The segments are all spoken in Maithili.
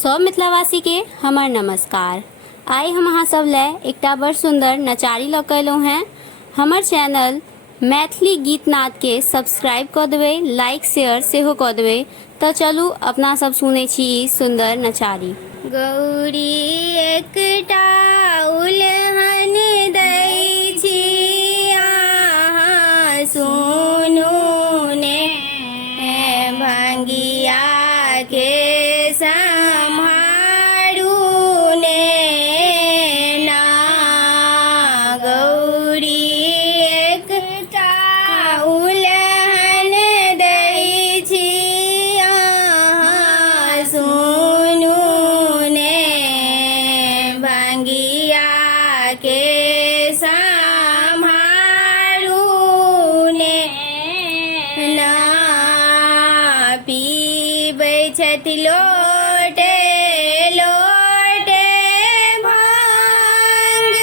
सब मिथिलावासी के हमर नमस्कार। आइ हम अहाँ सब ले एकटा बड़ सुंदर नचारी लऽ कऽ एलहुँ हैं। हमर चैनल मैथिली गीत नाद के सब्सक्राइब कऽ देबै, लाइक शेयर सेहो कऽ देबै। तऽ चलू अपना सब सुनै छी ई सुंदर नचारी। गौरी एकटा उलहन दै छी अहाँ सुनू ने, भंगिया के सम्हारू ने ना। गौरी एकटा उलहन दै छी अहाँ सुनू ने, भंगिया के सम्हारू ने ना। पीबै छथि लोटे लोटे भांग,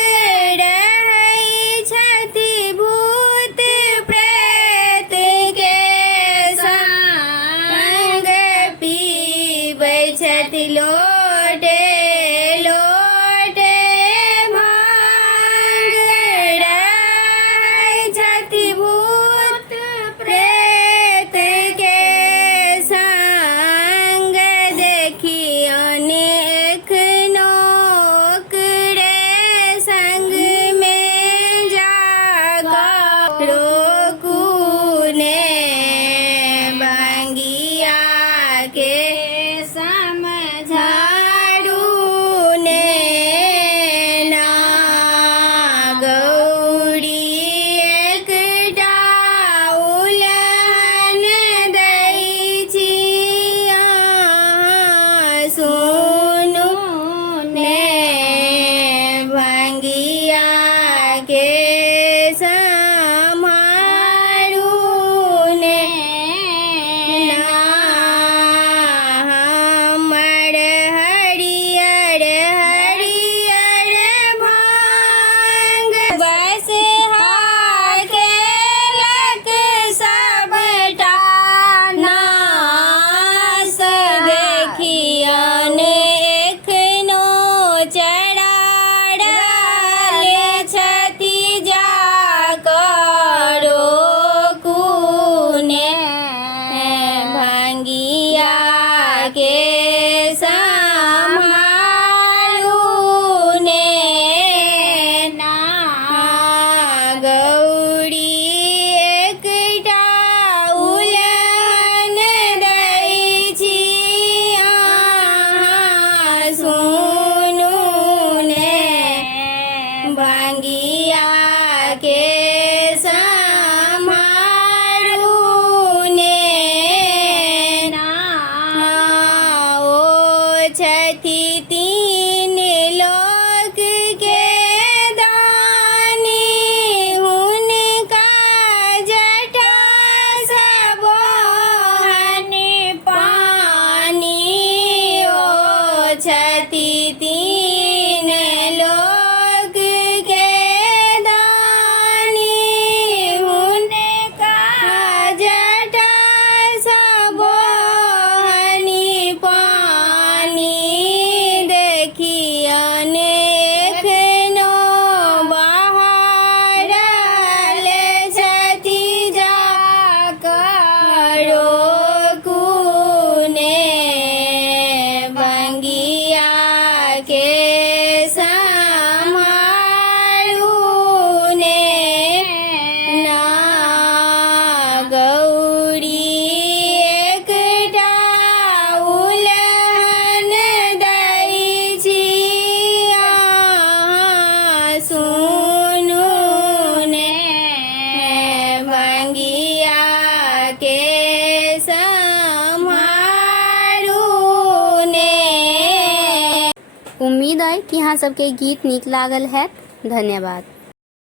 रहै छथि भूत प्रेत के संग। पीबै छथि लोटे लोटे भांग, रहै छथि भूत प्रेत के संग। देखी अनेक नोकरे संग में जाकर रोकू ने, भंगिया के समझारू ने ना। गौरी एकटा उलहन दै छी अहाँ सुनू ने, भंगिया के सम्हारू ने ना। हमर हरियर हरियर भांग बस हाथेलक सबटा नास। देखी अनेक नो चढ़ाड़ल छथि जाकर रोकू ने, भंगिया के सम्हारू ने ना। गौरी एकटा उलहन दै छी अहाँ सुनू ने, भंगिया के सम्हारू ने ना। ओ छथि तीन लोक के दानी, हुनका जटा सबोहन पानी। ओ छथि तीन लोक के दानी, हुनका जटा सबोहन पानी। देखी अनेक नो बहारल छथि जाकर रोकू ने, भंगिया के सम्हारू ने ना। गौरी एकटा उलहन दै छी अहाँ सुनू ने, भंगिया के सम्हारू ने। उम्मीद है कि अहाँ सबके गीत नीक लागल हैत। धन्यवाद।